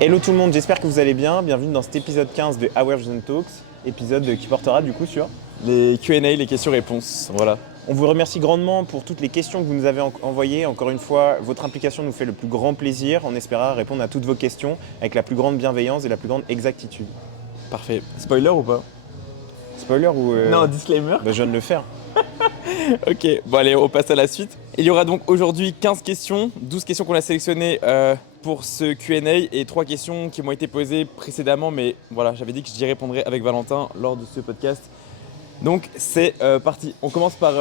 Hello tout le monde, j'espère que vous allez bien. Bienvenue dans cet épisode 15 de Our Vision Talks, épisode qui portera du coup sur. Les Q&A, les questions-réponses, voilà. On vous remercie grandement pour toutes les questions que vous nous avez envoyées. Encore une fois, votre implication nous fait le plus grand plaisir. On espérera répondre à toutes vos questions avec la plus grande bienveillance et la plus grande exactitude. Parfait. Spoiler ou pas? Spoiler ou Non, disclaimer. Je viens de le faire. Ok, bon allez, on passe à la suite. Il y aura donc aujourd'hui 15 questions, 12 questions qu'on a sélectionnées pour ce Q&A et 3 questions qui m'ont été posées précédemment, mais voilà, j'avais dit que j'y répondrais avec Valentin lors de ce podcast. Donc c'est parti. On commence par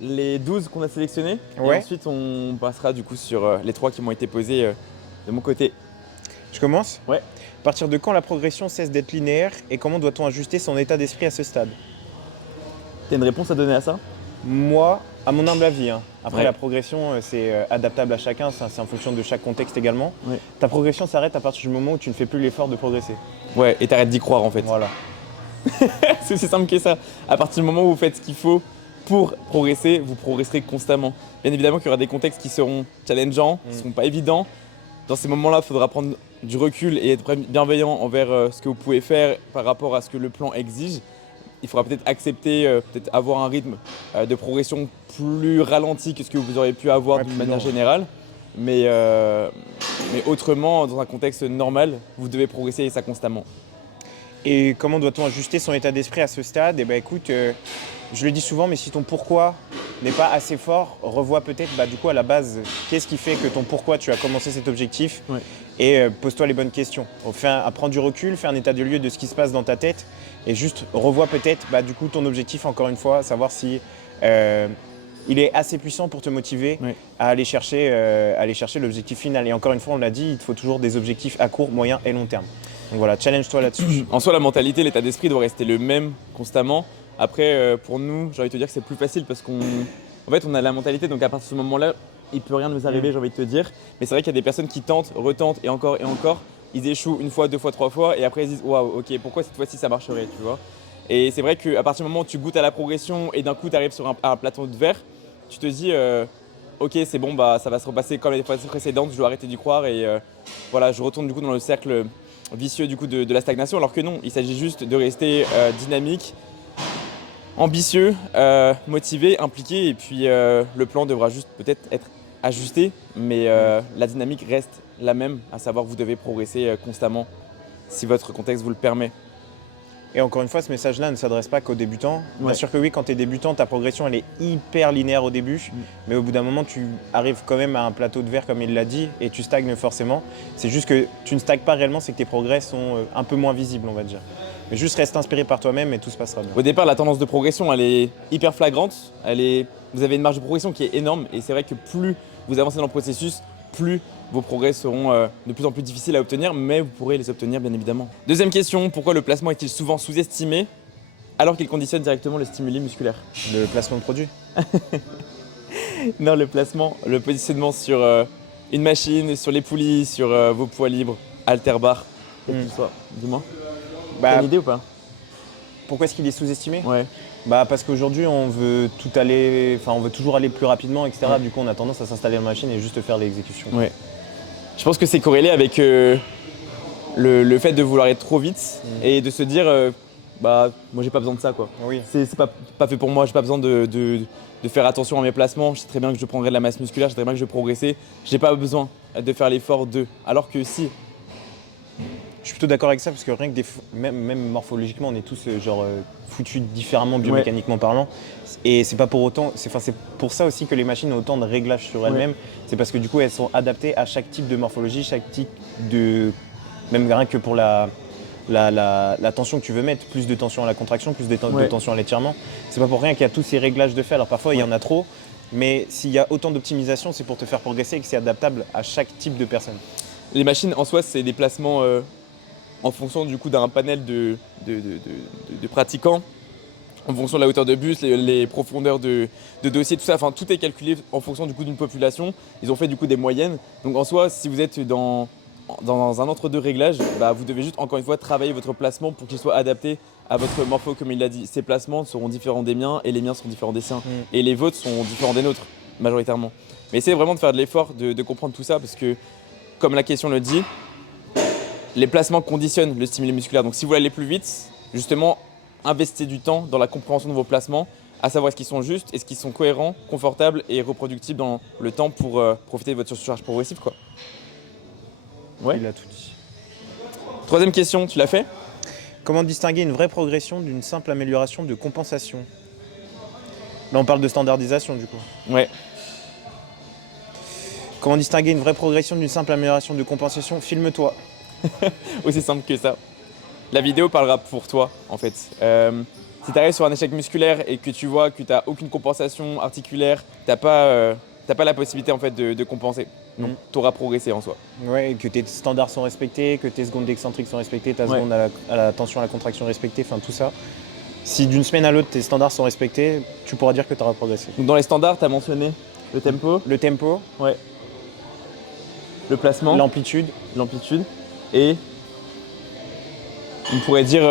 les 12 qu'on a sélectionnés Ouais. et ensuite on passera du coup sur les 3 qui m'ont été posées de mon côté. Je commence. Ouais. À partir de quand la progression cesse d'être linéaire et comment doit-on ajuster son état d'esprit à ce stade? T'as une réponse à donner à ça? Moi, à mon humble avis, hein. Après Ouais. la progression, c'est adaptable à chacun, c'est en fonction de chaque contexte également. Ouais. Ta progression s'arrête à partir du moment où tu ne fais plus l'effort de progresser. Ouais, et t'arrêtes d'y croire en fait. Voilà. C'est aussi simple que ça. À partir du moment où vous faites ce qu'il faut pour progresser, vous progresserez constamment. Bien évidemment qu'il y aura des contextes qui seront challengeants, qui ne seront pas évidents. Dans ces moments-là, il faudra prendre du recul et être bienveillant envers ce que vous pouvez faire par rapport à ce que le plan exige. Il faudra peut-être accepter, peut-être avoir un rythme de progression plus ralenti que ce que vous auriez pu avoir Ouais, d'une plus manière lent. générale. Mais autrement, dans un contexte normal, vous devez progresser et ça constamment. Et comment doit-on ajuster son état d'esprit à ce stade? Eh ben écoute, je le dis souvent, mais si ton pourquoi n'est pas assez fort, revois peut-être du coup à la base, qu'est-ce qui fait que ton pourquoi tu as commencé cet objectif Ouais. et pose-toi les bonnes questions. Prends du recul, fais un état de lieu de ce qui se passe dans ta tête et juste revois peut-être du coup ton objectif encore une fois, savoir si il est assez puissant pour te motiver Ouais. à aller chercher l'objectif final. Et encore une fois, on l'a dit, il te faut toujours des objectifs à court, moyen et long terme. Donc voilà, challenge-toi là-dessus. En soi, la mentalité, l'état d'esprit doit rester le même constamment. Après, pour nous, j'ai envie de te dire que c'est plus facile parce en fait, on a la mentalité, donc à partir de ce moment-là, il peut rien nous arriver, j'ai envie de te dire. Mais c'est vrai qu'il y a des personnes qui tentent, retentent et encore et encore. Ils échouent une fois, deux fois, trois fois et après ils se disent waouh, ok, pourquoi cette fois-ci ça marcherait, tu vois. Et c'est vrai qu'à partir du moment où tu goûtes à la progression et d'un coup tu arrives sur un plateau de verre, tu te dis ok, c'est bon, ça va se repasser comme les fois précédentes, je dois arrêter d'y croire et voilà, je retourne du coup dans le cercle vicieux du coup de la stagnation, alors que non, il s'agit juste de rester dynamique, ambitieux, motivé, impliqué, et puis le plan devra juste peut-être être ajusté, mais la dynamique reste la même, à savoir que vous devez progresser constamment si votre contexte vous le permet. Et encore une fois, ce message-là ne s'adresse pas qu'aux débutants. Bien Ouais. sûr que oui, quand tu es débutant, ta progression elle est hyper linéaire au début, mais au bout d'un moment, tu arrives quand même à un plateau de verre, comme il l'a dit, et tu stagnes forcément. C'est juste que tu ne stagnes pas réellement, c'est que tes progrès sont un peu moins visibles, on va dire. Mais juste reste inspiré par toi-même et tout se passera bien. Au départ, la tendance de progression, elle est hyper flagrante. Vous avez une marge de progression qui est énorme. Et c'est vrai que plus vous avancez dans le processus, plus vos progrès seront de plus en plus difficiles à obtenir. Mais vous pourrez les obtenir, bien évidemment. Deuxième question, pourquoi le placement est-il souvent sous-estimé alors qu'il conditionne directement le stimuli musculaire? Le placement de produit. Non, le positionnement sur une machine, sur les poulies, sur vos poids libres, halter bar, quel qu'il soit. Dis-moi. T'as une idée ou pas? Pourquoi est-ce qu'il est sous-estimé? Ouais. Parce qu'aujourd'hui, on veut on veut toujours aller plus rapidement, etc. Ouais. Du coup, on a tendance à s'installer en machine et juste faire l'exécution. Ouais. Je pense que c'est corrélé avec le fait de vouloir être trop vite et de se dire moi j'ai pas besoin de ça quoi. Oui. C'est pas fait pour moi, j'ai pas besoin de faire attention à mes placemplacements, je sais très bien que je prendrai de la masse musculaire, je sais très bien que je vais progresser, j'ai pas besoin de faire l'effort de. Alors que si. Je suis plutôt d'accord avec ça parce que rien que même morphologiquement, on est tous foutus différemment biomécaniquement parlant. Et c'est pas pour autant, c'est pour ça aussi que les machines ont autant de réglages sur elles-mêmes. C'est parce que du coup, elles sont adaptées à chaque type de morphologie, chaque type de, même rien que pour la tension que tu veux mettre, plus de tension à la contraction, plus de tension à l'étirement. C'est pas pour rien qu'il y a tous ces réglages de fait. Alors parfois, il y en a trop, mais s'il y a autant d'optimisation, c'est pour te faire progresser et que c'est adaptable à chaque type de personne. Les machines en soi, c'est des placements en fonction du coup d'un panel de pratiquants, en fonction de la hauteur de buste, les profondeurs de dossier, tout ça. Enfin, tout est calculé en fonction du coup d'une population. Ils ont fait du coup des moyennes. Donc en soi, si vous êtes dans un entre-deux réglage, vous devez juste encore une fois travailler votre placement pour qu'il soit adapté à votre morpho, comme il l'a dit. Ces placements seront différents des miens et les miens seront différents des siens. Et les vôtres sont différents des nôtres, majoritairement. Mais essayez vraiment de faire de l'effort, de comprendre tout ça parce que, comme la question le dit, les placements conditionnent le stimulé musculaire. Donc si vous voulez aller plus vite, justement, investissez du temps dans la compréhension de vos placements, à savoir est-ce qu'ils sont justes, est-ce qu'ils sont cohérents, confortables et reproductibles dans le temps pour profiter de votre surcharge progressive, quoi. Ouais. Il a tout dit. Troisième question, tu l'as fait? Comment distinguer une vraie progression d'une simple amélioration de compensation? Là, on parle de standardisation, du coup. Ouais. Comment distinguer une vraie progression d'une simple amélioration de compensation? Filme-toi. Aussi simple que ça. La vidéo parlera pour toi, en fait. Si tu arrives sur un échec musculaire et que tu vois que tu n'as aucune compensation articulaire, tu n'as pas la possibilité en fait, de compenser. Donc, tu auras progressé en soi. Ouais, que tes standards sont respectés, que tes secondes d'excentrique sont respectées, ta seconde à la tension, à la contraction respectée, enfin tout ça. Si d'une semaine à l'autre, tes standards sont respectés, tu pourras dire que tu auras progressé. Donc, dans les standards, tu as mentionné le tempo. Le tempo. Ouais. Le placement. L'amplitude. Et on pourrait dire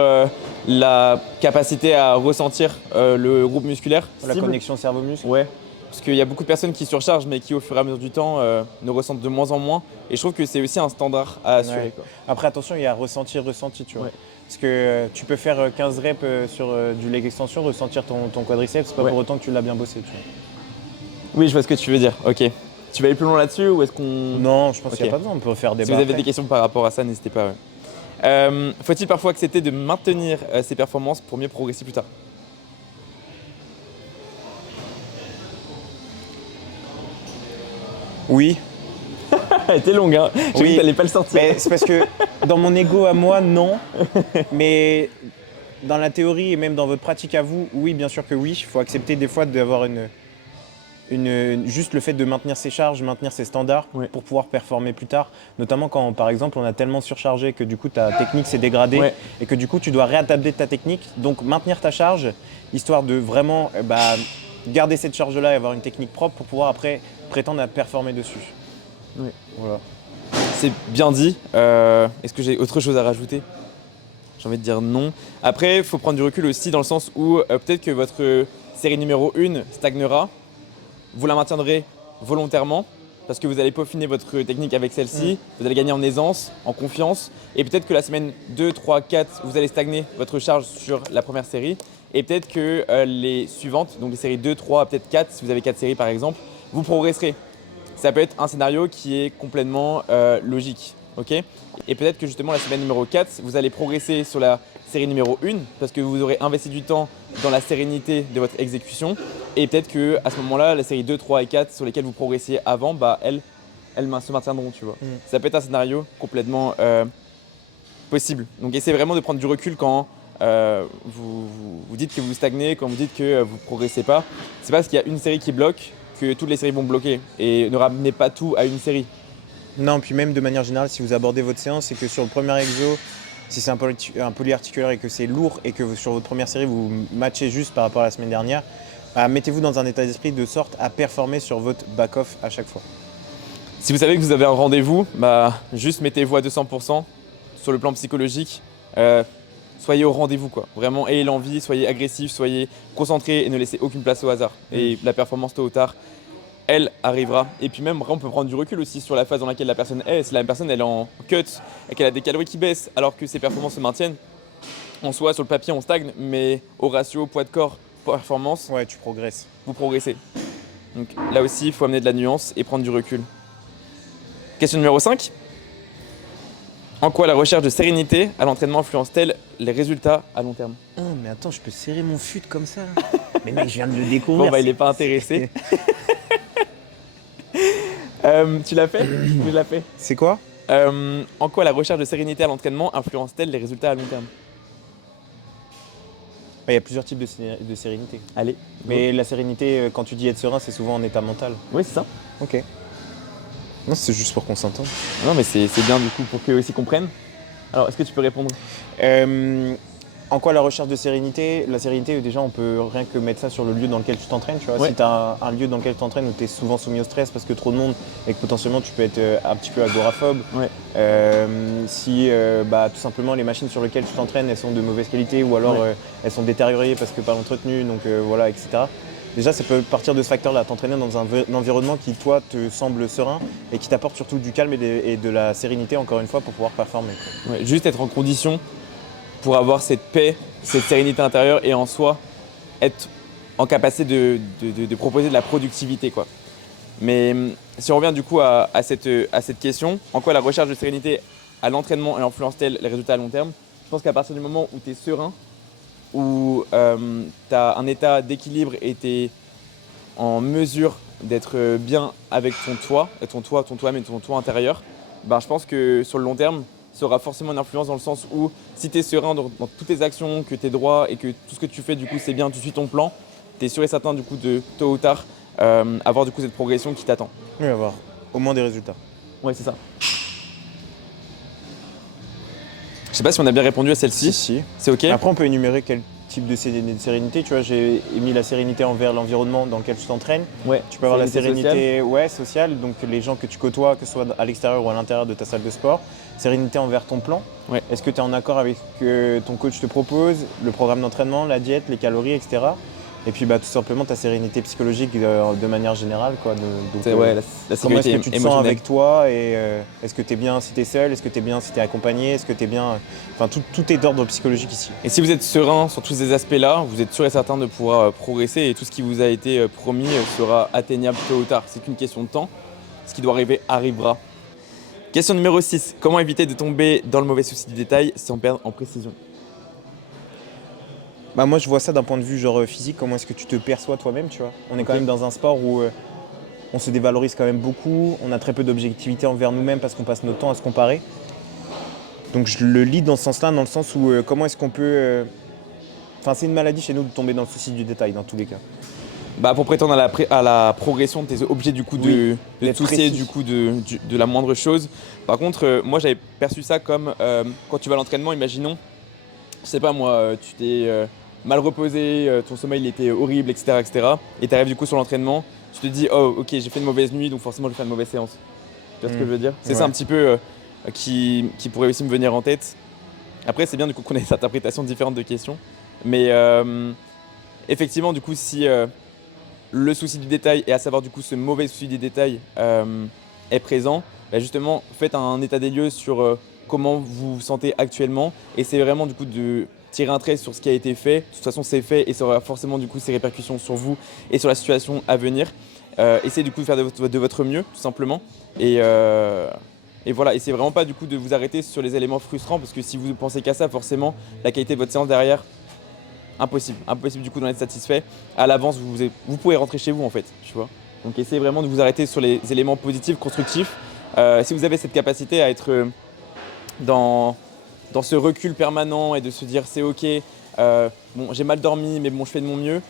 la capacité à ressentir le groupe musculaire. La connexion cerveau-muscle. Ouais. Parce qu'il y a beaucoup de personnes qui surchargent mais qui au fur et à mesure du temps ne ressentent de moins en moins. Et je trouve que c'est aussi un standard à assurer. Ouais. Quoi. Après attention, il y a ressenti, tu vois. Ouais. Parce que tu peux faire 15 reps sur du leg extension, ressentir ton quadriceps, c'est pas pour autant que tu l'as bien bossé. Tu vois. Oui, je vois ce que tu veux dire. Ok. Tu vas aller plus loin là-dessus ou est-ce qu'on... Non, je pense qu'il n'y a pas besoin, on peut faire des Si vous avez des questions par rapport à ça, n'hésitez pas. Faut-il parfois accepter de maintenir ses performances pour mieux progresser plus tard? Oui. Elle était longue, hein. J'ai vu que t'allais pas le sortir. Mais c'est parce que dans mon ego à moi, non. Mais dans la théorie et même dans votre pratique à vous, oui, bien sûr que oui. Il faut accepter des fois d'avoir juste le fait de maintenir ses charges, maintenir ses standards pour pouvoir performer plus tard. Notamment quand, par exemple, on a tellement surchargé que du coup ta technique s'est dégradée et que du coup tu dois réadapter ta technique. Donc maintenir ta charge, histoire de vraiment garder cette charge-là et avoir une technique propre pour pouvoir après prétendre à performer dessus. Oui. Voilà. C'est bien dit. Est-ce que j'ai autre chose à rajouter? J'ai envie de dire non. Après, il faut prendre du recul aussi dans le sens où peut-être que votre série numéro 1 stagnera. Vous la maintiendrez volontairement parce que vous allez peaufiner votre technique avec celle-ci. Vous allez gagner en aisance, en confiance. Et peut-être que la semaine 2, 3, 4, vous allez stagner votre charge sur la première série. Et peut-être que les suivantes, donc les séries 2, 3, peut-être 4, si vous avez 4 séries par exemple, vous progresserez. Ça peut être un scénario qui est complètement logique. Okay, et peut-être que justement la semaine numéro 4, vous allez progresser sur la série numéro 1 parce que vous aurez investi du temps dans la sérénité de votre exécution. Et peut-être qu'à ce moment-là, la série 2, 3 et 4 sur lesquelles vous progressiez avant, elles se maintiendront. Tu vois. Ça peut être un scénario complètement possible. Donc essayez vraiment de prendre du recul quand vous dites que vous stagnez, quand vous dites que vous ne progressez pas. C'est pas parce qu'il y a une série qui bloque que toutes les séries vont bloquer. Et ne ramenez pas tout à une série. Non, puis même de manière générale, si vous abordez votre séance et que sur le premier exo, si c'est un polyarticulaire et que c'est lourd et que sur votre première série, vous matchez juste par rapport à la semaine dernière, mettez-vous dans un état d'esprit de sorte à performer sur votre back-off à chaque fois. Si vous savez que vous avez un rendez-vous, juste mettez-vous à 200% sur le plan psychologique. Soyez au rendez-vous, quoi. Vraiment, ayez l'envie, soyez agressif, soyez concentré et ne laissez aucune place au hasard. Et la performance, tôt ou tard, elle arrivera. Et puis même, on peut prendre du recul aussi sur la phase dans laquelle la personne est. Si la personne elle est en cut et qu'elle a des calories qui baissent alors que ses performances se maintiennent, en soi, sur le papier, on stagne, mais au ratio poids de corps, performance, tu progresses. Vous progressez. Donc là aussi, il faut amener de la nuance et prendre du recul. Question numéro 5. En quoi la recherche de sérénité à l'entraînement influence-t-elle les résultats à long terme? Oh, mais attends, je peux serrer mon fut comme ça. Mais mec, je viens de le découvrir. Bon, il n'est pas intéressé. Tu l'as fait? Oui, je l'ai fait. C'est quoi? En quoi la recherche de sérénité à l'entraînement influence-t-elle les résultats à long terme? Il y a plusieurs types de sérénité. Allez. Mais la sérénité, quand tu dis être serein, c'est souvent en état mental. Oui, c'est ça. Ok. Non, c'est juste pour qu'on s'entende. Non, mais c'est bien du coup pour qu'eux aussi comprennent. Alors, est-ce que tu peux répondre? En quoi la recherche de sérénité? La sérénité, déjà, on peut rien que mettre ça sur le lieu dans lequel tu t'entraînes. Tu vois, si tu as un lieu dans lequel tu t'entraînes où tu es souvent soumis au stress parce que trop de monde et que potentiellement tu peux être un petit peu agoraphobe. Si tout simplement les machines sur lesquelles tu t'entraînes, elles sont de mauvaise qualité ou alors elles sont détériorées parce que pas entretenues, donc voilà, etc. Déjà, ça peut partir de ce facteur-là, t'entraîner dans un environnement qui, toi, te semble serein et qui t'apporte surtout du calme et de la sérénité, encore une fois, pour pouvoir performer. Ouais, juste être en condition pour avoir cette paix, cette sérénité intérieure et en soi, être en capacité de proposer de la productivité, quoi. Mais si on revient du coup à cette question, en quoi la recherche de sérénité à l'entraînement et influence-t-elle les résultats à long terme? Je pense qu'à partir du moment où tu es serein, où tu as un état d'équilibre et tu es en mesure d'être bien avec ton toi-même et ton toi intérieur, ben, je pense que sur le long terme, ça aura forcément une influence dans le sens où si tu es serein dans toutes tes actions, que tu es droit et que tout ce que tu fais du coup c'est bien, tu suis ton plan, tu es sûr et certain du coup de tôt ou tard avoir du coup cette progression qui t'attend. Oui, avoir au moins des résultats. Ouais, c'est ça. Je sais pas si on a bien répondu à celle-ci. Si. C'est ok? Après, on peut énumérer quel type de sérénité. Tu vois, j'ai mis la sérénité envers l'environnement dans lequel tu t'entraînes. Ouais. Tu peux avoir la sérénité sociale. sociale, donc les gens que tu côtoies, que ce soit à l'extérieur ou à l'intérieur de ta salle de sport. Sérénité envers ton plan. Ouais. Est-ce que tu es en accord avec ce que ton coach te propose, le programme d'entraînement, la diète, les calories, etc. Et puis tout simplement ta sérénité psychologique de manière générale. Quoi. La Comment est-ce sécurité que tu te sens émotionnelle. avec toi et est-ce que tu es bien si tu es seul, est-ce que tu es bien si tu es accompagné, est-ce que tu es bien. Enfin, tout est d'ordre psychologique ici. Et si vous êtes serein sur tous ces aspects-là, vous êtes sûr et certain de pouvoir progresser et tout ce qui vous a été promis sera atteignable tôt ou tard. C'est qu'une question de temps. Ce qui doit arriver arrivera. Question numéro 6. Comment éviter de tomber dans le mauvais souci du détail sans perdre en précision? Moi je vois ça d'un point de vue physique, comment est-ce que tu te perçois toi-même, tu vois. On est quand même dans un sport où on se dévalorise quand même beaucoup, on a très peu d'objectivité envers nous-mêmes parce qu'on passe notre temps à se comparer. Donc je le lis dans ce sens-là, dans le sens où comment est-ce qu'on peut... c'est une maladie chez nous de tomber dans le souci du détail dans tous les cas. Pour prétendre à la progression, tu es obligé du coup de te soucier du coup de la moindre chose. Par contre, moi j'avais perçu ça comme quand tu vas à l'entraînement, imaginons, je sais pas moi, tu t'es mal reposé, ton sommeil il était horrible, etc. Et tu arrives du coup sur l'entraînement, tu te dis oh ok j'ai fait une mauvaise nuit donc forcément je vais faire une mauvaise séance. Tu vois ce que je veux dire? C'est ça un petit peu qui pourrait aussi me venir en tête. Après c'est bien du coup qu'on ait des interprétations différentes de questions. Mais effectivement du coup si le souci du détail et à savoir du coup ce mauvais souci du détail est présent, justement faites un état des lieux sur comment vous vous sentez actuellement. Et c'est vraiment du coup de tirer un trait sur ce qui a été fait. De toute façon c'est fait et ça aura forcément du coup ses répercussions sur vous et sur la situation à venir. Essayez du coup de faire de votre mieux tout simplement. Et voilà, et c'est vraiment pas du coup de vous arrêter sur les éléments frustrants parce que si vous ne pensez qu'à ça, forcément la qualité de votre séance derrière, impossible du coup d'en être satisfait. À l'avance, vous pouvez rentrer chez vous en fait, tu vois. Donc essayez vraiment de vous arrêter sur les éléments positifs, constructifs. Si vous avez cette capacité à être dans ce recul permanent et de se dire c'est ok, bon j'ai mal dormi mais bon je fais de mon mieux.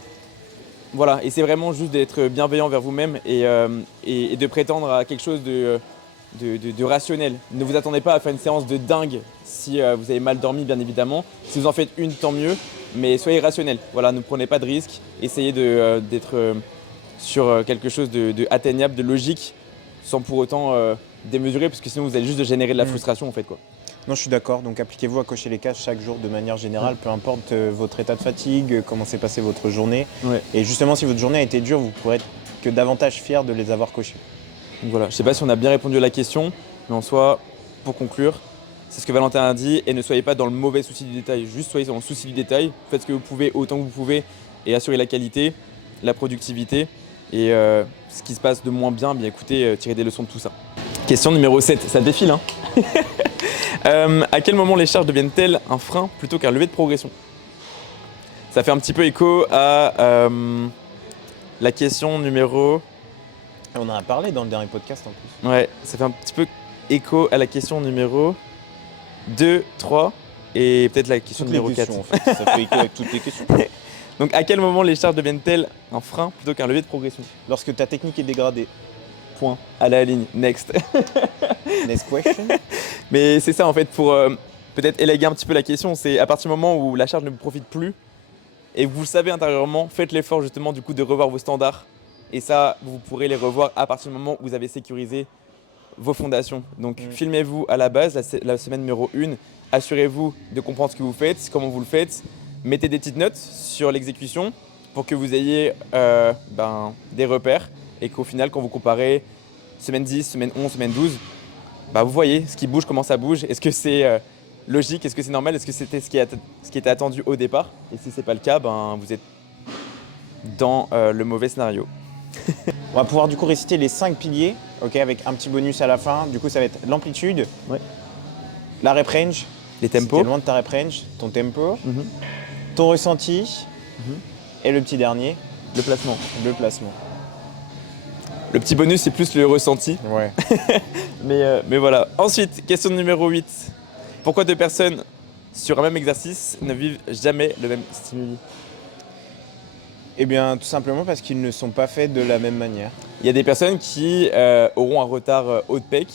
Voilà, et c'est vraiment juste d'être bienveillant vers vous-même et de prétendre à quelque chose de rationnel. Ne vous attendez pas à faire une séance de dingue si vous avez mal dormi bien évidemment. Si vous en faites une, tant mieux, mais soyez rationnel. Voilà, ne prenez pas de risques, essayez d'être sur quelque chose de atteignable, de logique, sans pour autant démesurer, parce que sinon vous allez juste générer de la frustration en fait quoi. Non, je suis d'accord. Donc appliquez-vous à cocher les cases chaque jour de manière générale, peu importe votre état de fatigue, comment s'est passée votre journée. Ouais. Et justement, si votre journée a été dure, vous pourrez être que davantage fier de les avoir cochés. Donc voilà, je sais pas si on a bien répondu à la question, mais en soi, pour conclure, c'est ce que Valentin a dit, et ne soyez pas dans le mauvais souci du détail, juste soyez dans le souci du détail, faites ce que vous pouvez autant que vous pouvez, et assurez la qualité, la productivité, et ce qui se passe de moins bien, bien écoutez, tirez des leçons de tout ça. Question numéro 7, ça défile hein. À quel moment les charges deviennent-elles un frein plutôt qu'un levier de progression? Ça fait un petit peu écho à la question numéro... On en a parlé dans le dernier podcast en plus. Ouais, ça fait un petit peu écho à la question numéro 2, 3 et peut-être la question numéro 4. En fait. Ça fait écho avec toutes les questions. Donc à quel moment les charges deviennent-elles un frein plutôt qu'un levier de progression? Lorsque ta technique est dégradée. Point. À la ligne. Next. Next question. Mais c'est ça en fait pour peut-être élaguer un petit peu la question. C'est à partir du moment où la charge ne vous profite plus et vous le savez intérieurement, faites l'effort justement du coup de revoir vos standards. Et ça, vous pourrez les revoir à partir du moment où vous avez sécurisé vos fondations. Donc filmez-vous à la base, la semaine numéro 1. Assurez-vous de comprendre ce que vous faites, comment vous le faites. Mettez des petites notes sur l'exécution. pour que vous ayez des repères et qu'au final, quand vous comparez semaine 10, semaine 11, semaine 12, vous voyez ce qui bouge, comment ça bouge. Est-ce que c'est logique? Est-ce que c'est normal? Est-ce que c'était ce qui était attendu au départ? Et si ce n'est pas le cas, vous êtes dans le mauvais scénario. On va pouvoir du coup réciter les 5 piliers, ok, avec un petit bonus à la fin. Du coup, ça va être l'amplitude, la rep range, les tempos, si t'es loin de ta rep range, ton tempo, ton ressenti, et le petit dernier, le placement. Le placement. Le petit bonus, c'est plus le ressenti. Ouais. mais voilà. Ensuite, question numéro 8. Pourquoi 2 personnes sur un même exercice ne vivent jamais le même stimuli? Eh bien, tout simplement parce qu'ils ne sont pas faits de la même manière. Il y a des personnes qui auront un retard haut de pec,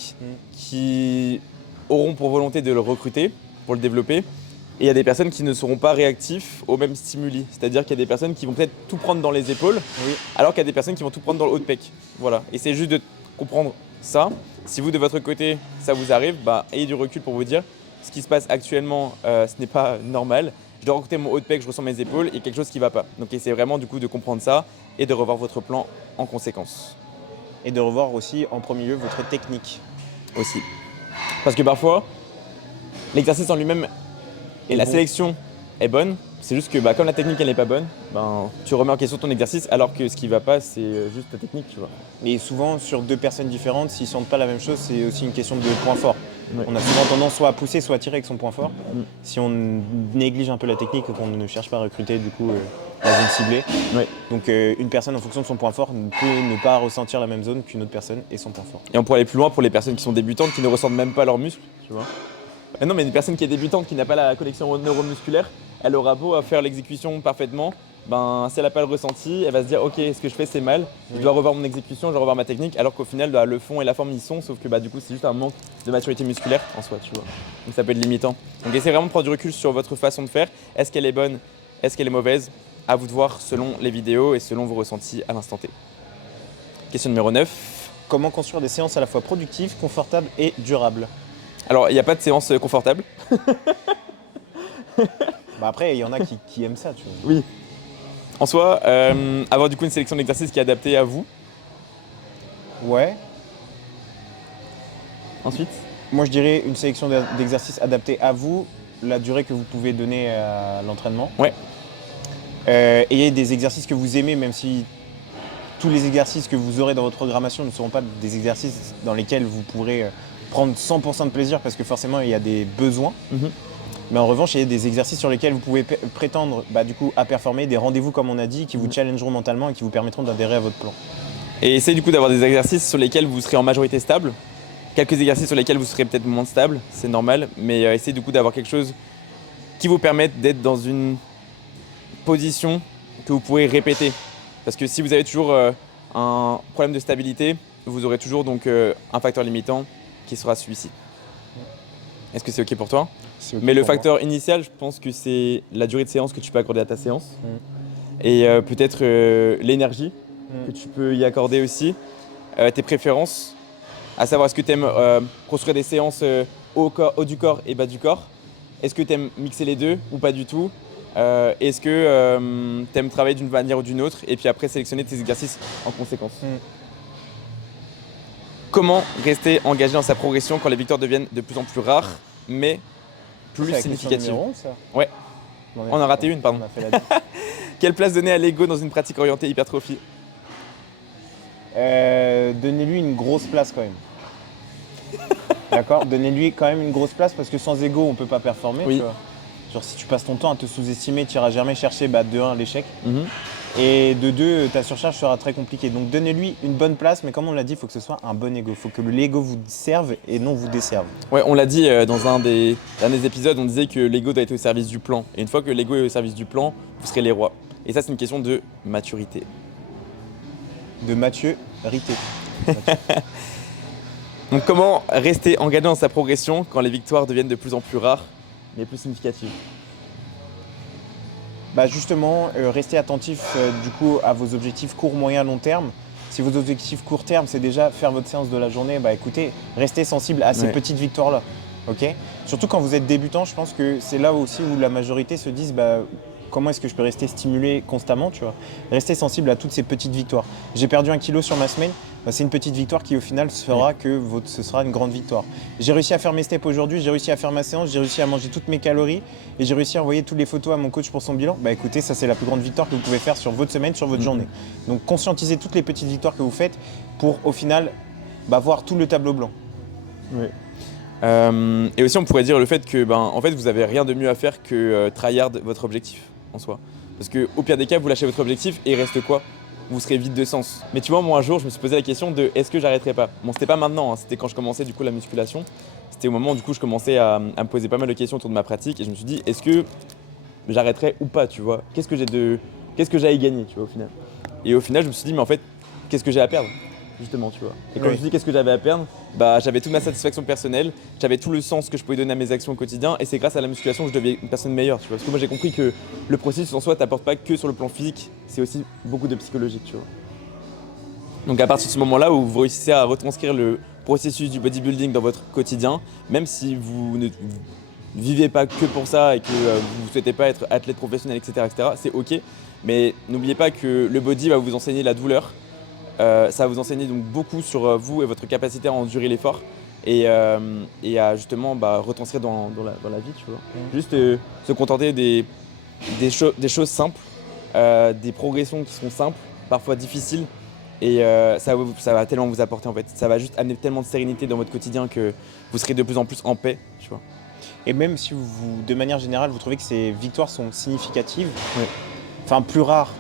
qui auront pour volonté de le recruter, pour le développer. Et il y a des personnes qui ne seront pas réactifs aux mêmes stimuli. C'est-à-dire qu'il y a des personnes qui vont peut-être tout prendre dans les épaules, alors qu'il y a des personnes qui vont tout prendre dans le haut de pec. Voilà. Et c'est juste de comprendre ça. Si vous, de votre côté, ça vous arrive, ayez du recul pour vous dire ce qui se passe actuellement, ce n'est pas normal. Je dois recruter mon haut de pec, je ressens mes épaules, et quelque chose qui ne va pas. Donc essayez vraiment du coup de comprendre ça et de revoir votre plan en conséquence. Et de revoir aussi en premier lieu votre technique. Aussi. Parce que parfois, l'exercice en lui-même et la sélection est bonne. C'est juste que comme la technique elle n'est pas bonne, tu remets en question ton exercice alors que ce qui ne va pas c'est juste ta technique, tu vois. Et souvent sur 2 personnes différentes, s'ils ne sentent pas la même chose, c'est aussi une question de point fort. Ouais. On a souvent tendance soit à pousser, soit à tirer avec son point fort. Si on néglige un peu la technique et qu'on ne cherche pas à recruter du coup la zone ciblée. Donc une personne en fonction de son point fort peut ne pas ressentir la même zone qu'une autre personne et son point fort. Et on pourrait aller plus loin pour les personnes qui sont débutantes, qui ne ressentent même pas leurs muscles, tu vois. Non, mais une personne qui est débutante, qui n'a pas la connexion neuromusculaire, elle aura beau à faire l'exécution parfaitement, si elle n'a pas le ressenti, elle va se dire ok, ce que je fais c'est mal, je dois revoir mon exécution, je dois revoir ma technique, alors qu'au final le fond et la forme y sont, sauf que du coup c'est juste un manque de maturité musculaire en soi, tu vois. Donc ça peut être limitant. Donc essayez vraiment de prendre du recul sur votre façon de faire. Est-ce qu'elle est bonne? Est-ce qu'elle est mauvaise? À vous de voir selon les vidéos et selon vos ressentis à l'instant T. Question numéro 9. Comment construire des séances à la fois productives, confortables et durables? Alors il n'y a pas de séance confortable. Après, il y en a qui aiment ça, tu vois. Oui. En soi, avoir du coup une sélection d'exercices qui est adaptée à vous. Ouais. Ensuite, moi je dirais une sélection d'exercices adaptés à vous, la durée que vous pouvez donner à l'entraînement. Ouais. Ayez des exercices que vous aimez, même si tous les exercices que vous aurez dans votre programmation ne seront pas des exercices dans lesquels vous pourrez prendre 100% de plaisir parce que forcément il y a des besoins. Mais en revanche, il y a des exercices sur lesquels vous pouvez prétendre du coup, à performer, des rendez-vous comme on a dit, qui vous challengeront mentalement et qui vous permettront d'adhérer à votre plan. Et essayez du coup d'avoir des exercices sur lesquels vous serez en majorité stable. Quelques exercices sur lesquels vous serez peut-être moins stable, c'est normal, mais essayez du coup d'avoir quelque chose qui vous permette d'être dans une position que vous pourrez répéter. Parce que si vous avez toujours un problème de stabilité, vous aurez toujours donc un facteur limitant qui sera celui-ci. Est-ce que c'est OK pour toi? Okay. Mais le facteur initial, je pense que c'est la durée de séance que tu peux accorder à ta séance. Et peut-être l'énergie que tu peux y accorder aussi. Tes préférences, à savoir est-ce que tu aimes construire des séances haut du corps et bas du corps? Est-ce que tu aimes mixer les deux ou pas du tout? Est-ce que tu aimes travailler d'une manière ou d'une autre? Et puis après sélectionner tes exercices en conséquence. Comment rester engagé dans sa progression quand les victoires deviennent de plus en plus rares, mais plus significatives? Ouais. On a raté une, pardon. Quelle place donner à l'ego dans une pratique orientée hypertrophie? Donnez-lui une grosse place quand même. D'accord? Donnez-lui quand même une grosse place parce que sans ego, on ne peut pas performer. Oui. Tu vois. Genre si tu passes ton temps à te sous-estimer, tu n'iras jamais chercher de 1 l'échec. Et de 2, ta surcharge sera très compliquée. Donc donnez-lui une bonne place, mais comme on l'a dit, il faut que ce soit un bon ego. Il faut que l'ego vous serve et non vous desserve. Ouais, on l'a dit dans un des épisodes, on disait que l'ego doit être au service du plan. Et une fois que l'ego est au service du plan, vous serez les rois. Et ça, c'est une question de maturité. De maturité. Donc comment rester engagé dans sa progression quand les victoires deviennent de plus en plus rares, mais plus significatives? Justement, restez attentif du coup à vos objectifs court, moyen, long terme. Si vos objectifs court terme, c'est déjà faire votre séance de la journée, écoutez, restez sensible à ces petites victoires-là. Okay. Surtout quand vous êtes débutant, je pense que c'est là aussi où la majorité se disent comment est-ce que je peux rester stimulé constamment, tu vois. Rester sensible à toutes ces petites victoires. J'ai perdu 1 kilo sur ma semaine, bah, c'est une petite victoire qui au final fera que ce sera une grande victoire. J'ai réussi à faire mes steps aujourd'hui, j'ai réussi à faire ma séance, j'ai réussi à manger toutes mes calories et j'ai réussi à envoyer toutes les photos à mon coach pour son bilan. Bah écoutez, ça c'est la plus grande victoire que vous pouvez faire sur votre semaine, sur votre journée. Donc conscientisez toutes les petites victoires que vous faites pour au final voir tout le tableau blanc. Oui. Et aussi on pourrait dire le fait que en fait vous avez rien de mieux à faire que tryhard votre objectif en soi. Parce que au pire des cas vous lâchez votre objectif et il reste quoi? Vous serez vide de sens. Mais tu vois, moi un jour je me suis posé la question de est-ce que j'arrêterais pas? Bon, c'était pas maintenant, hein, c'était quand je commençais du coup la musculation. C'était au moment où du coup je commençais à me poser pas mal de questions autour de ma pratique et je me suis dit est-ce que j'arrêterais ou pas, tu vois? Qu'est-ce que j'ai à y gagner, tu vois, au final? Et au final je me suis dit mais en fait qu'est-ce que j'ai à perdre? Justement, tu vois. Et quand je me dis qu'est-ce que j'avais à perdre, j'avais toute ma satisfaction personnelle, j'avais tout le sens que je pouvais donner à mes actions au quotidien et c'est grâce à la musculation que je deviens une personne meilleure, tu vois. Parce que moi j'ai compris que le processus en soi t'apporte pas que sur le plan physique, c'est aussi beaucoup de psychologique, tu vois. Donc à partir de ce moment-là où vous réussissez à retranscrire le processus du bodybuilding dans votre quotidien, même si vous ne vivez pas que pour ça et que vous ne souhaitez pas être athlète professionnel, etc., c'est ok. Mais n'oubliez pas que le body va vous enseigner la douleur. Ça va vous enseigner donc beaucoup sur vous et votre capacité à endurer l'effort et à justement retranscrire dans la vie, tu vois. Juste se contenter des choses simples, des progressions qui seront simples, parfois difficiles et ça va tellement vous apporter en fait. Ça va juste amener tellement de sérénité dans votre quotidien que vous serez de plus en plus en paix, tu vois. Et même si de manière générale, vous trouvez que ces victoires sont significatives, Oui. enfin plus rares,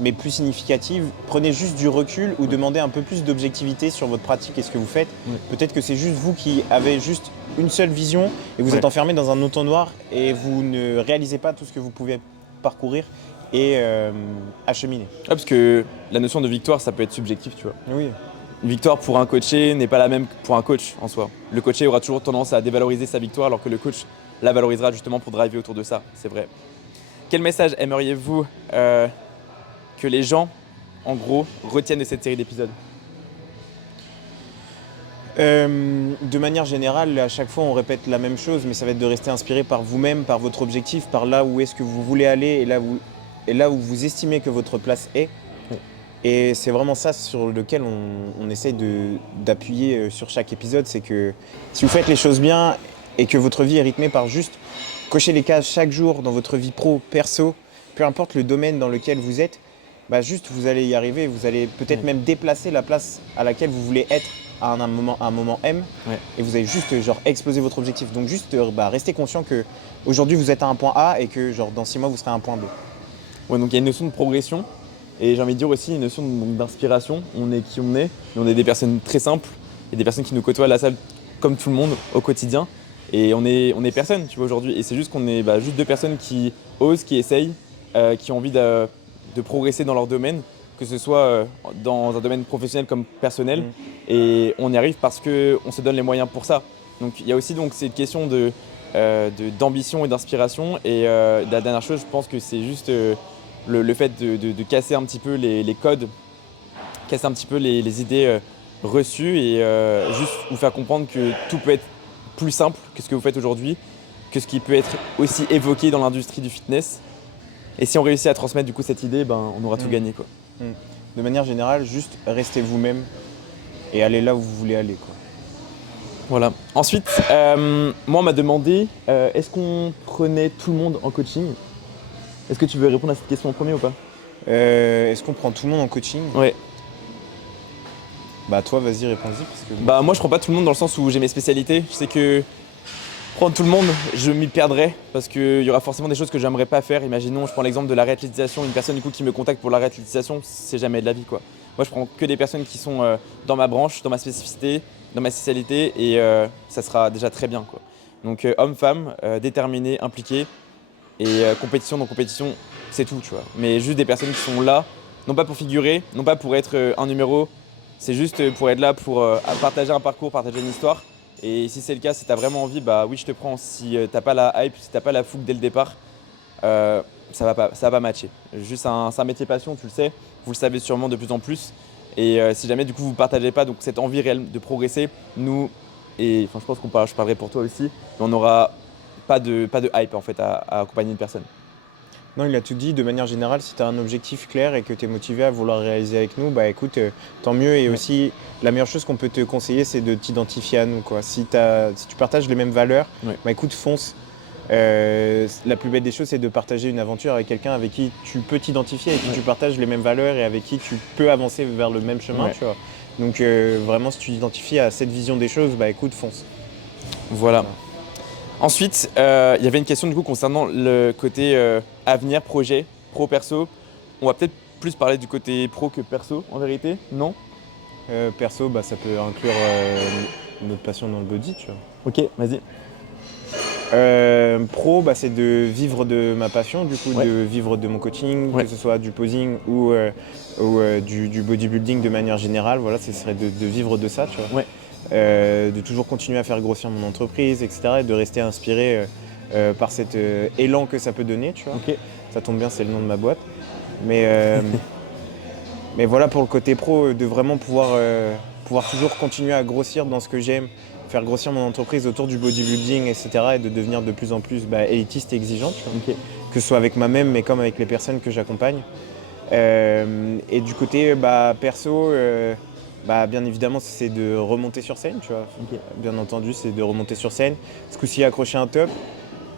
mais plus significative, prenez juste du recul ou demandez un peu plus d'objectivité sur votre pratique et ce que vous faites. Peut-être que c'est juste vous qui avez juste une seule vision et vous êtes enfermé dans un entonnoir et vous ne réalisez pas tout ce que vous pouvez parcourir et acheminer. Ah, parce que la notion de victoire, ça peut être subjectif, tu vois. Oui. Une victoire pour un coaché n'est pas la même que pour un coach en soi. Le coaché aura toujours tendance à dévaloriser sa victoire alors que le coach la valorisera justement pour driver autour de ça, c'est vrai. Quel message aimeriez-vous que les gens, en gros, retiennent de cette série d'épisodes? De manière générale, à chaque fois on répète la même chose, mais ça va être de rester inspiré par vous-même, par votre objectif, par là où est-ce que vous voulez aller et là où vous estimez que votre place est. Et c'est vraiment ça sur lequel on essaye d'appuyer sur chaque épisode, c'est que si vous faites les choses bien et que votre vie est rythmée par juste cocher les cases chaque jour dans votre vie pro, perso, peu importe le domaine dans lequel vous êtes, juste vous allez y arriver, vous allez peut-être même déplacer la place à laquelle vous voulez être à un moment M et vous allez juste exploser votre objectif. Donc juste restez conscient que aujourd'hui vous êtes à un point A et que dans 6 mois vous serez à un point B. Ouais, donc il y a une notion de progression et j'ai envie de dire aussi une notion d'inspiration. On est qui on est, mais on est des personnes très simples et des personnes qui nous côtoient à la salle comme tout le monde au quotidien. Et on est personne, tu vois, aujourd'hui. Et c'est juste qu'on est juste 2 personnes qui osent, qui essayent, qui ont envie de progresser dans leur domaine, que ce soit dans un domaine professionnel comme personnel. Et on y arrive parce qu'on se donne les moyens pour ça. Donc il y a aussi cette question d'ambition et d'inspiration. Et la dernière chose, je pense que c'est juste le fait de casser un petit peu les codes, casser un petit peu les idées reçues et juste vous faire comprendre que tout peut être plus simple que ce que vous faites aujourd'hui, que ce qui peut être aussi évoqué dans l'industrie du fitness. Et si on réussit à transmettre du coup cette idée, on aura tout gagné, quoi. De manière générale, juste restez vous-même et allez là où vous voulez aller, quoi. Voilà. Ensuite, moi on m'a demandé est-ce qu'on prenait tout le monde en coaching? Est-ce que tu veux répondre à cette question en premier ou pas? Est-ce qu'on prend tout le monde en coaching? Ouais. Toi vas-y, réponds-y parce que... Moi je prends pas tout le monde dans le sens où j'ai mes spécialités. Je sais que prendre tout le monde, je m'y perdrais parce qu'il y aura forcément des choses que j'aimerais pas faire. Imaginons, je prends l'exemple de la réathlétisation, une personne du coup qui me contacte pour la réathlétisation, c'est jamais de la vie, quoi. Moi je prends que des personnes qui sont dans ma branche, dans ma spécificité, dans ma spécialité et ça sera déjà très bien, quoi. Donc homme-femme, déterminé, impliqué et compétition dans compétition, c'est tout, tu vois. Mais juste des personnes qui sont là, non pas pour figurer, non pas pour être un numéro, c'est juste pour être là pour partager un parcours, partager une histoire. Et si c'est le cas, si tu as vraiment envie, oui, je te prends. Si t'as pas la hype, si t'as pas la fougue dès le départ, ça va pas matcher. Juste c'est un métier passion, tu le sais, vous le savez sûrement de plus en plus. Et si jamais du coup vous partagez pas donc cette envie réelle de progresser, nous, et je pense je parlerai pour toi aussi, mais on n'aura pas de hype en fait à accompagner une personne. Non, il a tout dit. De manière générale, si tu as un objectif clair et que tu es motivé à vouloir réaliser avec nous, bah écoute, tant mieux. Et aussi, la meilleure chose qu'on peut te conseiller, c'est de t'identifier à nous, quoi. Si tu partages les mêmes valeurs, bah écoute, fonce. La plus belle des choses, c'est de partager une aventure avec quelqu'un avec qui tu peux t'identifier, avec qui tu partages les mêmes valeurs et avec qui tu peux avancer vers le même chemin, tu vois. Donc vraiment, si tu t'identifies à cette vision des choses, bah écoute, fonce. Voilà. Ensuite, il y avait une question du coup concernant le côté avenir, projet, pro-perso. On va peut-être plus parler du côté pro que perso, en vérité, non? Perso, bah, ça peut inclure notre passion dans le body, tu vois. Ok, vas-y. Pro, bah, c'est de vivre de ma passion, du coup, de vivre de mon coaching, que ce soit du posing ou du bodybuilding de manière générale. Voilà, ce serait de vivre de ça, tu vois. De toujours continuer à faire grossir mon entreprise, etc. Et de rester inspiré par cet élan que ça peut donner, tu vois. Ça tombe bien, c'est le nom de ma boîte. Mais voilà, pour le côté pro, de vraiment pouvoir toujours continuer à grossir dans ce que j'aime, faire grossir mon entreprise autour du bodybuilding, etc. Et de devenir de plus en plus élitiste et exigeant, tu vois. Que ce soit avec moi-même, mais comme avec les personnes que j'accompagne. Et du côté perso, bien évidemment, c'est de remonter sur scène, tu vois. Bien entendu, c'est de remonter sur scène. Ce coup-ci, accrocher un top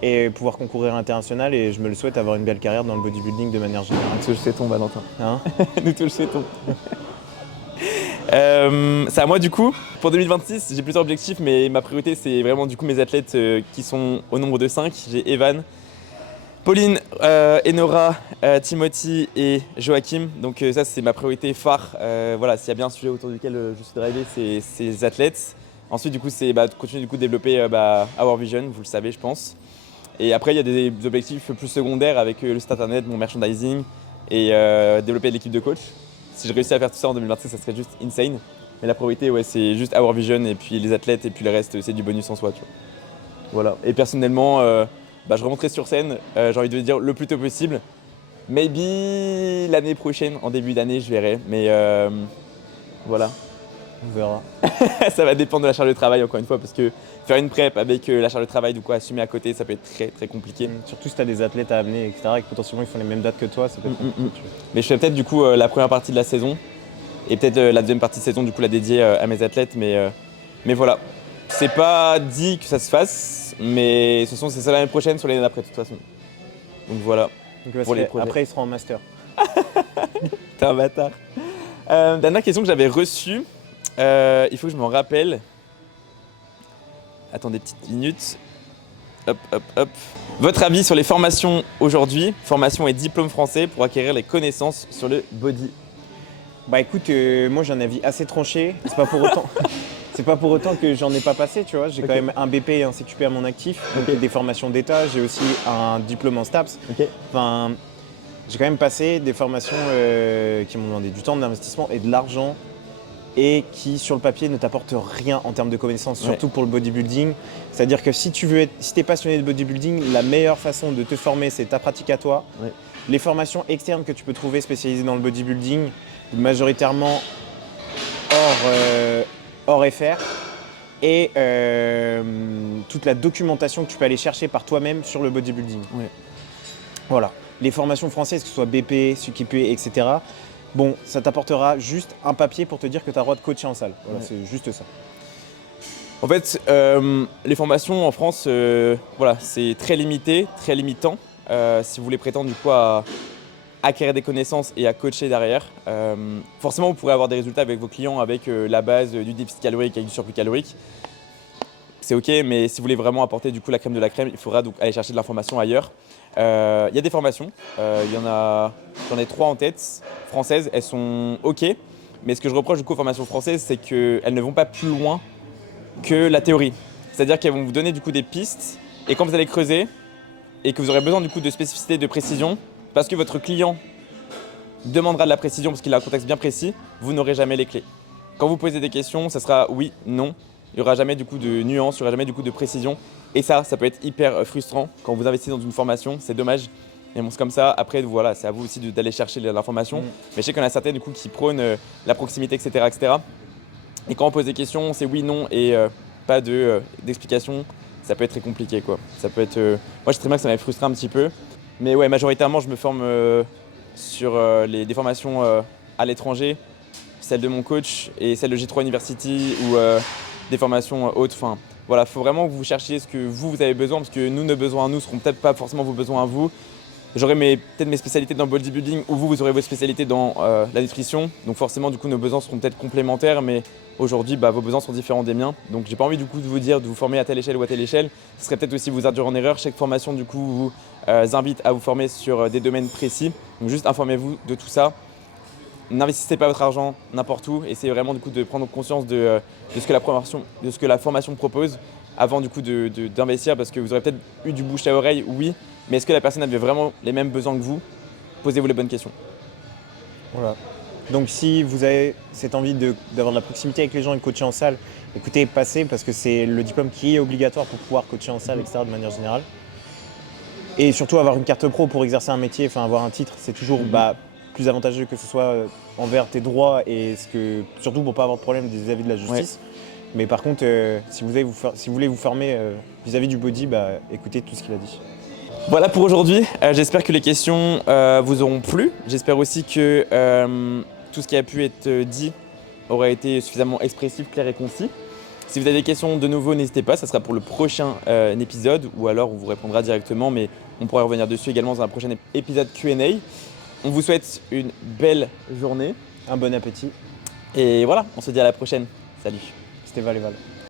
et pouvoir concourir à l'international. Et je me le souhaite, avoir une belle carrière dans le bodybuilding de manière générale. Nous te le souhaitons, Valentin. Hein? Nous te le souhaitons. C'est à moi du coup. Pour 2026, j'ai plusieurs objectifs, mais ma priorité, c'est vraiment du coup mes athlètes qui sont au nombre de 5. J'ai Evan, Pauline, Enora, Timothy et Joachim. Donc ça, c'est ma priorité phare. Voilà, s'il y a bien un sujet autour duquel je suis drivé, c'est les athlètes. Ensuite, du coup, c'est de continuer de développer Our Vision, vous le savez, je pense. Et après, il y a des objectifs plus secondaires avec le site internet, mon merchandising et développer l'équipe de coach. Si je réussis à faire tout ça en 2026, ça serait juste insane. Mais la priorité, c'est juste Our Vision et puis les athlètes et puis le reste, c'est du bonus en soi, tu vois. Voilà. Et personnellement, je remonterai sur scène, j'ai envie de dire le plus tôt possible. Maybe l'année prochaine, en début d'année, je verrai. Mais voilà. On verra. Ça va dépendre de la charge de travail, encore une fois, parce que faire une prep avec la charge de travail, du coup, assumer à côté, ça peut être très très compliqué. Surtout si tu as des athlètes à amener, etc., et que potentiellement ils font les mêmes dates que toi, ça peut être compliqué. Mais je fais peut-être du coup la première partie de la saison et peut-être la deuxième partie de saison, du coup, la dédiée à mes athlètes. Mais voilà. C'est pas dit que ça se fasse, mais ce sont c'est ça l'année prochaine, sur l'année d'après, de toute façon. Donc voilà. Donc, pour les après, ils seront en master. T'es un bâtard. Dernière question que j'avais reçue. Il faut que je m'en rappelle. Attendez, petites minutes. Hop. Votre avis sur les formations aujourd'hui, formation et diplôme français pour acquérir les connaissances sur le body? Bah écoute, moi j'ai un avis assez tranché. C'est pas pour autant. C'est pas pour autant que j'en ai pas passé, tu vois. J'ai quand même un BP et un CQP à mon actif, donc des formations d'État. J'ai aussi un diplôme en STAPS. Enfin, j'ai quand même passé des formations qui m'ont demandé du temps, de l'investissement et de l'argent, et qui sur le papier ne t'apportent rien en termes de connaissances, surtout pour le bodybuilding. C'est-à-dire que si tu es passionné de bodybuilding, la meilleure façon de te former, c'est ta pratique à toi. Les formations externes que tu peux trouver spécialisées dans le bodybuilding, majoritairement hors FR, et toute la documentation que tu peux aller chercher par toi-même sur le bodybuilding. Voilà. Les formations françaises, que ce soit BP, CQP, etc., bon, ça t'apportera juste un papier pour te dire que tu as le droit de coacher en salle. Voilà, c'est juste ça. En fait, les formations en France, voilà, c'est très limité, très limitant. Si vous voulez prétendre du coup à acquérir des connaissances et à coacher derrière, forcément vous pourrez avoir des résultats avec vos clients avec la base du déficit calorique avec du surplus calorique. C'est ok, mais si vous voulez vraiment apporter du coup la crème de la crème, il faudra donc aller chercher de l'information ailleurs. Il y a des formations, j'en ai 3 en tête, françaises, elles sont ok, mais ce que je reproche du coup aux formations françaises, c'est qu'elles ne vont pas plus loin que la théorie. C'est-à-dire qu'elles vont vous donner du coup des pistes, et quand vous allez creuser, et que vous aurez besoin du coup de spécificité, de précision, parce que votre client demandera de la précision parce qu'il a un contexte bien précis, vous n'aurez jamais les clés. Quand vous posez des questions, ça sera oui, non. Il n'y aura jamais du coup de nuance, il n'y aura jamais du coup de précision. Et ça peut être hyper frustrant quand vous investissez dans une formation, c'est dommage. Et bon, c'est comme ça. Après, voilà, c'est à vous aussi d'aller chercher l'information. Mais je sais qu'il y en a certaines du coup qui prônent la proximité, etc., etc. Et quand on pose des questions, c'est oui, non et pas d'explication. Ça peut être très compliqué, quoi. Ça peut être. Moi, je sais très bien que ça m'avait frustré un petit peu. Mais ouais, majoritairement, je me forme sur des formations à l'étranger, celle de mon coach et celle de G3 University ou des formations autres. Enfin, voilà, il faut vraiment que vous cherchiez ce que vous avez besoin parce que nous, nos besoins à nous seront peut-être pas forcément vos besoins à vous. J'aurai peut-être mes spécialités dans le bodybuilding ou vous aurez vos spécialités dans la nutrition. Donc forcément, du coup, nos besoins seront peut-être complémentaires, mais aujourd'hui, vos besoins sont différents des miens. Donc j'ai pas envie du coup de vous dire de vous former à telle échelle ou à telle échelle. Ce serait peut-être aussi vous induire en erreur. Chaque formation, du coup, vous invite à vous former sur des domaines précis. Donc juste informez-vous de tout ça. N'investissez pas votre argent n'importe où. Essayez vraiment du coup de prendre conscience de ce que la formation propose avant du coup d'investir parce que vous aurez peut-être eu du bouche à oreille, oui, mais est-ce que la personne avait vraiment les mêmes besoins que vous? Posez-vous les bonnes questions. Voilà. Donc si vous avez cette envie d'avoir de la proximité avec les gens et de coacher en salle, écoutez, passez parce que c'est le diplôme qui est obligatoire pour pouvoir coacher en salle, etc. de manière générale. Et surtout avoir une carte pro pour exercer un métier, enfin avoir un titre, c'est toujours plus avantageux que ce soit envers tes droits et surtout pour pas avoir de problème vis-à-vis de la justice. Ouais. Mais par contre, si vous voulez vous former vis-à-vis du body, écoutez tout ce qu'il a dit. Voilà pour aujourd'hui. J'espère que les questions vous auront plu. J'espère aussi que tout ce qui a pu être dit aura été suffisamment expressif, clair et concis. Si vous avez des questions de nouveau, n'hésitez pas, ça sera pour le prochain épisode ou alors on vous répondra directement, mais on pourra revenir dessus également dans un prochain épisode Q&A. On vous souhaite une belle journée. Un bon appétit. Et voilà, on se dit à la prochaine. Salut. C'était Val et Val.